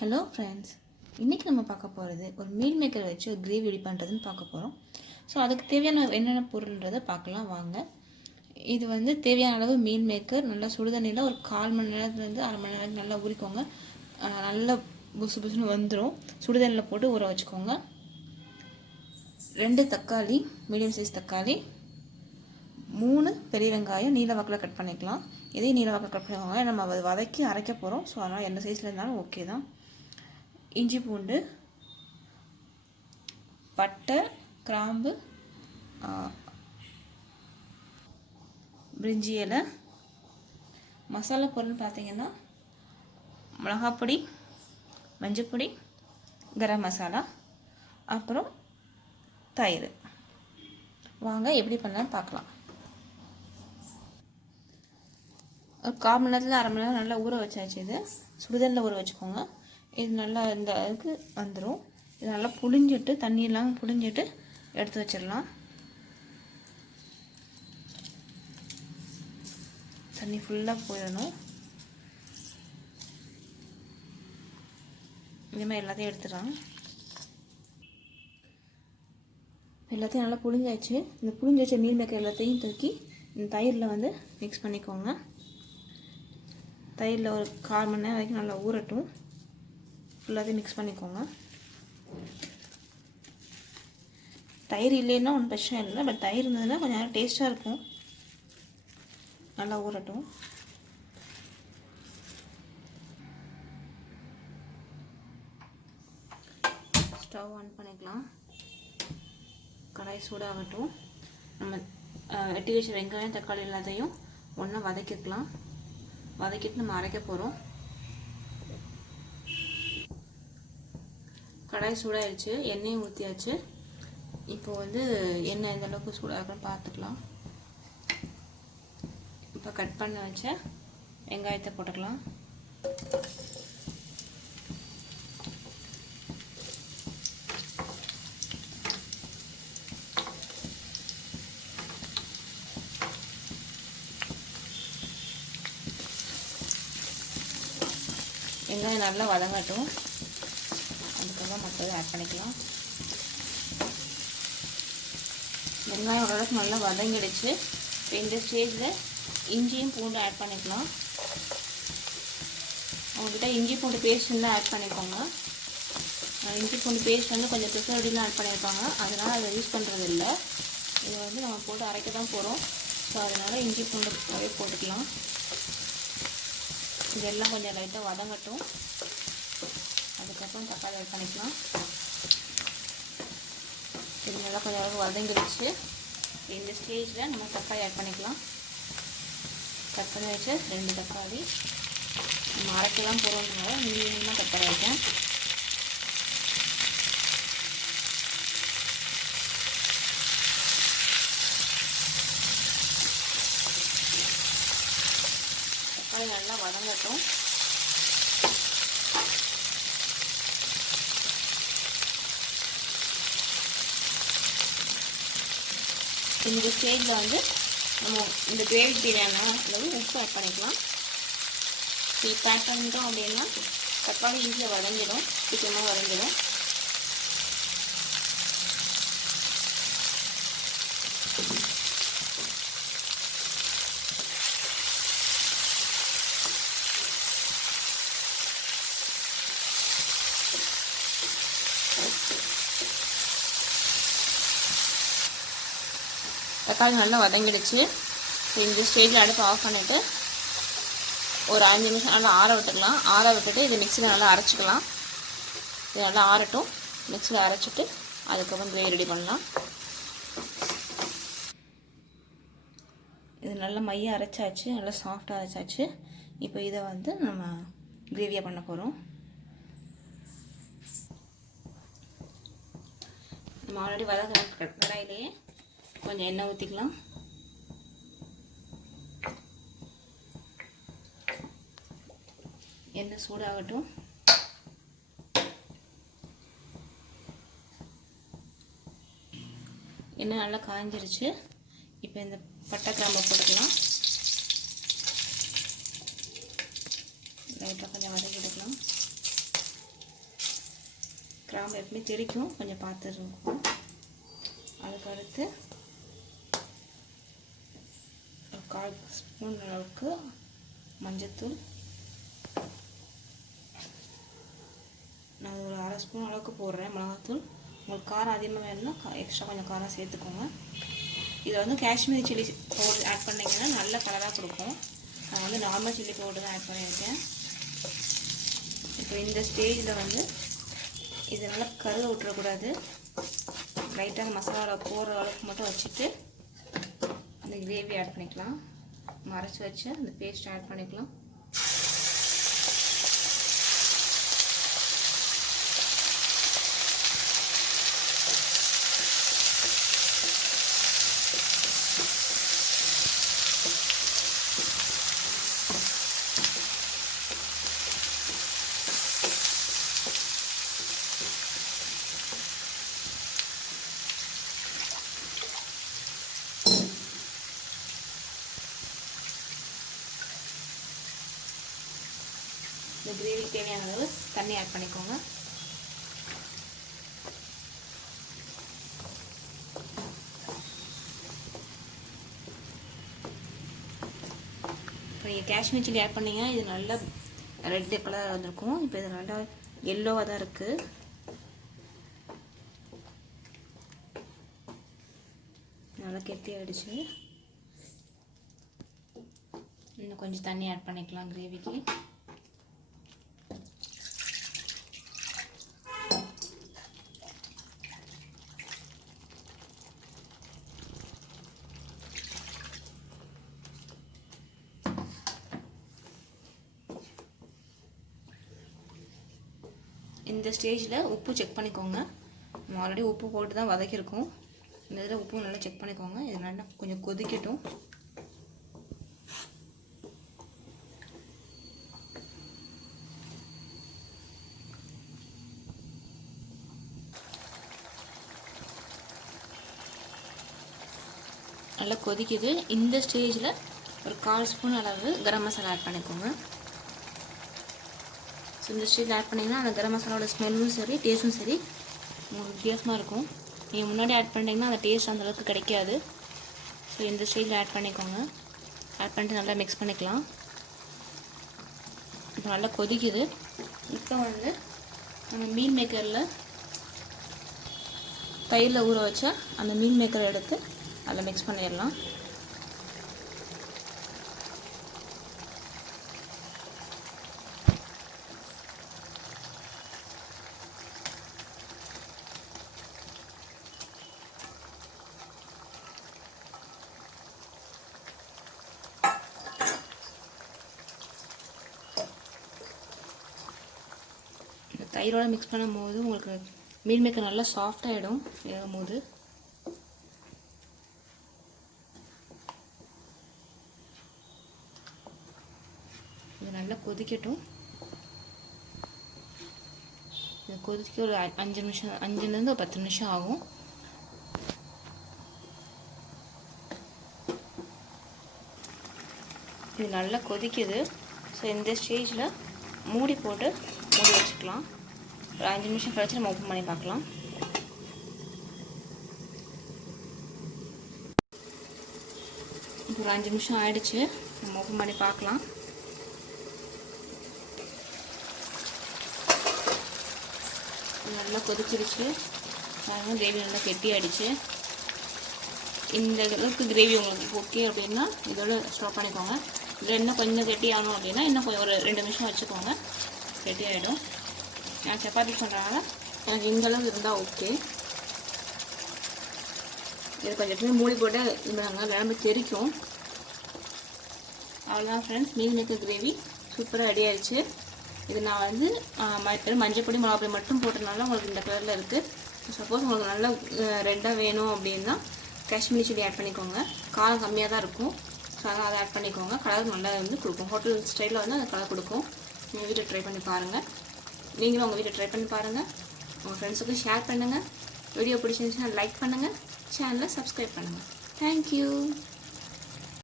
Hello friends, இன்றைக்கி நம்ம பார்க்க போகிறது ஒரு மீல் மேக்கர் வச்சு ஒரு கிரேவி ரெடி பண்ணுறதுன்னு பார்க்க போகிறோம். ஸோ அதுக்கு தேவையான என்னென்ன பொருள்ன்றதை பார்க்கலாம் வாங்க. இது வந்து தேவையான அளவு மீல் மேக்கர் நல்லா சுடுதண்ணியில் ஒரு 1/4 மணி நேரத்துலேருந்து அரை மணி நேரம் நல்லா ஊறிக்கோங்க. நல்லா புசு புசுன்னு வந்துடும். சுடுதண்ணியில் போட்டு ஊற வச்சுக்கோங்க. 2 தக்காளி, மீடியம் சைஸ் தக்காளி, 3 பெரிய வெங்காயம் நீல வாக்கில் கட் பண்ணிக்கலாம். இதே நீல வாக்கில் கட் பண்ணிக்கோங்க. நம்ம அதை வதக்கி அரைக்க போகிறோம். ஸோ அதனால் எந்த சைஸில் இருந்தாலும் ஓகே தான். இஞ்சி பூண்டு, பட்டை, கிராம்பு, பிரிஞ்சி இலை. மசாலா பொருள் பார்த்திங்கன்னா மிளகாப்பொடி, மஞ்சப்பொடி, கரம் மசாலா, அப்புறம் தயிர். வாங்க எப்படி பண்ணலான்னு பார்க்கலாம். ஒரு 1/4 மணி நேரத்தில் அரை மணி நேரம் நல்லா ஊற வச்சாச்சு. இது சுடுதண்ணில் ஊற வச்சுக்கோங்க. இது நல்லா இந்த அளவுக்கு வந்துடும். இது நல்லா புழிஞ்சிட்டு தண்ணியெல்லாம் புழிஞ்சிட்டு எடுத்து வச்சிடலாம். தண்ணி ஃபுல்லாக போயிடணும். இந்தமாதிரி எல்லாத்தையும் எடுத்துடலாம். எல்லாத்தையும் நல்லா புழிஞ்சாச்சு. இந்த புழிஞ்சு வச்ச மீல் மேக்கர் எல்லாத்தையும் தூக்கி இந்த தயிரில் வந்து மிக்ஸ் பண்ணிக்கோங்க. தயிரில் ஒரு 1/4 மணி நேரம் வரைக்கும் நல்லா ஊறட்டும். ஃபுல்லாத்தையும் மிக்ஸ் பண்ணிக்கோங்க. தயிர் இல்லைன்னா ஒன்றும் பிரச்சனை இல்லை, பட் தயிர் இருந்ததுன்னா கொஞ்சம் நேரம் டேஸ்ட்டாக இருக்கும். நல்லா ஊறட்டும். ஸ்டவ் ஆன் பண்ணிக்கலாம். கடாய் சூடாகட்டும். நம்ம வெட்டி வச்ச வெங்காயம் தக்காளி எல்லாத்தையும் ஒன்றா வதக்கிக்கலாம். வதக்கிட்டு நம்ம அரைக்க போகிறோம். கடாய் சூடாகிடுச்சு, எண்ணெயும் ஊற்றியாச்சு. இப்போ வந்து எண்ணெய் எந்த அளவுக்கு சூடாகுன்னு பார்த்துக்கலாம். இப்போ கட் பண்ண வச்ச வெங்காயத்தை போட்டுக்கலாம். வெங்காயம் நல்லா வதங்கட்டும். அதுக்கப்புறம் மற்றது ஆட் பண்ணிக்கலாம். வெங்காயம் ஓரளவுக்கு நல்லா வதங்கிடுச்சு. இப்போ இந்த ஸ்டேஜில் இஞ்சியும் பூண்டு ஆட் பண்ணிக்கலாம். உங்கள்கிட்ட இஞ்சி பூண்டு பேஸ்ட் இருந்தால் ஆட் பண்ணிக்கோங்க. இஞ்சி பூண்டு பேஸ்ட் வந்து கொஞ்சம் ப்ரிசர்வ்டிலாம் ஆட் பண்ணியிருப்பாங்க, அதனால் அதை யூஸ் பண்ணுறது இல்லை. இதை வந்து நம்ம போட்டு அரைக்க தான் போகிறோம். ஸோ அதனால் இஞ்சி பூண்டு போட்டுக்கலாம். இதெல்லாம் கொஞ்சம் லைட்டாக வதங்கட்டும். அதுக்கப்புறம் தக்காளி ஆட் பண்ணிக்கலாம். இது நல்லா கொஞ்சம் அளவுக்கு வதங்கிடுச்சு. இந்த ஸ்டேஜில் நம்ம தக்காளி ஆட் பண்ணிக்கலாம். கட் பண்ணி வச்சு 2 தக்காளி நம்ம அரைக்கலாம் போகிறோம்னால மீடியமாக கட் பண்ணி வைக்கேன். தக்காளி நல்லா வதங்கட்டும். இந்த ஸ்டேஜில் வந்து நம்ம இந்த கிரேவி தேவையான அளவு உப்பு ஆட் பண்ணிக்கலாம். இப்போ ஆட் பண்ணிட்டோம் அப்படின்னா தக்காளி ஈஸியாக வதங்கிடும், சீக்கிரமாக வதங்கிடும். தக்காளி நல்லா வதங்கிடுச்சு. இந்த ஸ்டேஜில் அடுப்பு ஆஃப் பண்ணிவிட்டு ஒரு 5 நிமிஷம் நல்லா ஆற விட்டுக்கலாம். ஆற விட்டுட்டு இதை மிக்சியில் நல்லா அரைச்சிக்கலாம். இது நல்லா ஆறட்டும். மிக்சியில் அரைச்சிட்டு அதுக்கப்புறம் கிரேவி ரெடி பண்ணலாம். இது நல்லா மையம் அரைச்சாச்சு, நல்லா சாஃப்டாக அரைச்சாச்சு. இப்போ இதை வந்து நம்ம கிரேவியாக பண்ண போகிறோம். நம்ம ஆல்ரெடி வதக்கிற கடாயிலேயே கொஞ்சம் எண்ணெய் ஊற்றிக்கலாம். எண்ணெய் சூடாகட்டும். எண்ணெய் நல்லா காய்ஞ்சிருச்சு. இப்போ இந்த பட்டை கிராம்பை போட்டுக்கலாம். லைட்டாக கொஞ்சம் வதக்கி எடுக்கலாம். கிராம்பு எப்பவுமே தெரிக்கும், கொஞ்சம் பார்த்துருக்கும். அதுக்கடுத்து ஒரு 1/4 ஸ்பூன் அளவுக்கு மஞ்சத்தூள், நான் ஒரு 1/2 ஸ்பூன் அளவுக்கு போடுறேன் மிளகாத்தூள். உங்களுக்கு காரம் அதிகமாக வேணும்னா எக்ஸ்ட்ரா கொஞ்சம் காரம் சேர்த்துக்கோங்க. இதை வந்து காஷ்மீரி சில்லி பவுடர் ஆட் பண்ணிங்கன்னா நல்ல கலராக கொடுக்கும். நான் வந்து நார்மல் சில்லி பவுடர் தான் ஆட் பண்ணியிருக்கேன். இப்போ இந்த ஸ்டேஜில் வந்து இதை நல்லா கருக விட்டுறக்கூடாது. லைட்டாக மசாலாவில் போகிற அளவுக்கு மட்டும் வச்சுட்டு அந்த கிரேவி ஆட் பண்ணிக்கலாம். மறைச்சி வச்சு அந்த பேஸ்ட் ஆட் பண்ணிக்கலாம். இந்த கிரேவிக்கு தேவையான அளவு தண்ணி ஆட் பண்ணிக்கோங்க. இப்போ நீங்கள் காஷ்மீர் சில்லி ஆட் பண்ணிங்கன்னா இது நல்லா ரெட் கலராக வந்திருக்கும். இப்போ இது நல்லா எல்லோவாக தான் இருக்குது. நல்லா கெட்டியாகிடுச்சு. இன்னும் கொஞ்சம் தண்ணி ஆட் பண்ணிக்கலாம் கிரேவிக்கு. இந்த ஸ்டேஜில் உப்பு செக் பண்ணிக்கோங்க. நம்ம ஆல்ரெடி உப்பு போட்டு தான் வதக்கியிருக்கோம். இந்த இதில் உப்பு நல்லா செக் பண்ணிக்கோங்க. இது நல்லா கொஞ்சம் கொதிக்கட்டும். நல்லா கொதிக்குது. இந்த ஸ்டேஜில் ஒரு 1/4 ஸ்பூன் அளவு கரம் மசாலா ஆட் பண்ணிக்கோங்க. ஸோ இந்த ஸ்டேஜில் ஆட் பண்ணிங்கன்னா அந்த கரம் மசாலாவோட ஸ்மெல்லும் சரி டேஸ்ட்டும் சரி உங்களுக்கு வித்தியாசமாக இருக்கும். நீங்கள் முன்னாடி ஆட் பண்ணிட்டீங்கன்னா அந்த டேஸ்ட் அந்தளவுக்கு கிடைக்காது. ஸோ இந்த ஸ்டேஜில் ஆட் பண்ணிக்கோங்க. ஆட் பண்ணிட்டு நல்லா மிக்ஸ் பண்ணிக்கலாம். இப்போ நல்லா கொதிக்குது. இப்போ வந்து நம்ம மீல் மேக்கரில் தயிரில் ஊற வச்சா அந்த மீல் மேக்கரை எடுத்து அதில் மிக்ஸ் பண்ணிடலாம். தயிரோட மிக்ஸ் பண்ணும்போது உங்களுக்கு மீல் மேக்கர் நல்லா சாஃப்டாகிடும் வேகும் போது. இது நல்லா கொதிக்கட்டும். இது கொதிக்க ஒரு 5 நிமிஷம் 5லேருந்து ஒரு 10 நிமிஷம் ஆகும். இது நல்லா கொதிக்குது. ஸோ இந்த ஸ்டேஜில் மூடி போட்டு மூடி வச்சுக்கலாம். ஒரு 5 நிமிஷம் கழிச்சு நம்ம ஓப்பன் பண்ணி பார்க்கலாம். ஒரு 5 நிமிஷம் ஆயிடுச்சு. நம்ம ஓப்பன் பண்ணி பார்க்கலாம். நல்லா கொதிச்சிருச்சு. கிரேவி நல்லா கெட்டி ஆயிடுச்சு. இந்த அளவுக்கு கிரேவி உங்களுக்கு ஓகே அப்படின்னா இதோட ஸ்டாப் பண்ணிக்கோங்க. இதில் இன்னும் கொஞ்சம் கெட்டி ஆகணும் அப்படின்னா இன்னும் கொஞ்சம் ஒரு 2 நிமிஷம் வச்சுக்கோங்க, கெட்டி ஆகிடும். நான் சப்பாத்தி பண்ணுறதுனால எனக்கு இந்த அளவு இருந்தால் ஓகே. இது கொஞ்சம் எப்பவுமே மூடி போட்டு இருந்தாங்க, நிலம்பு தெரிக்கும். அவ்வளோதான் ஃப்ரெண்ட்ஸ், மீல் மேக்கர் கிரேவி சூப்பராக ரெடி ஆயிடுச்சு. இது நான் வந்து மஞ்சள் பொடி மிளகா பொடி மட்டும் போட்டதுனால உங்களுக்கு இந்த கலரில் இருக்குது. சப்போஸ் உங்களுக்கு நல்லா ரெட்டாக வேணும் அப்படின்னா காஷ்மீரி சில்லி ஆட் பண்ணிக்கோங்க. காரம் கம்மியாக தான் இருக்கும். ஸோ அதனால் அதை ஆட் பண்ணிக்கோங்க. கலர் நல்லா வந்து கொடுக்கும். ஹோட்டல் ஸ்டைலில் வந்து அந்த கலர் கொடுக்கும். நீங்கள் வீட்டில் ட்ரை பண்ணி பாருங்கள். நீங்களும் உங்கள் வீட்டில் ட்ரை பண்ணி பாருங்கள். உங்கள் ஃப்ரெண்ட்ஸுக்கும் ஷேர் பண்ணுங்கள். வீடியோ பிடிச்சிருந்துச்சுன்னா லைக் பண்ணுங்கள். சேனலை சப்ஸ்கிரைப் பண்ணுங்கள். தேங்க்யூ.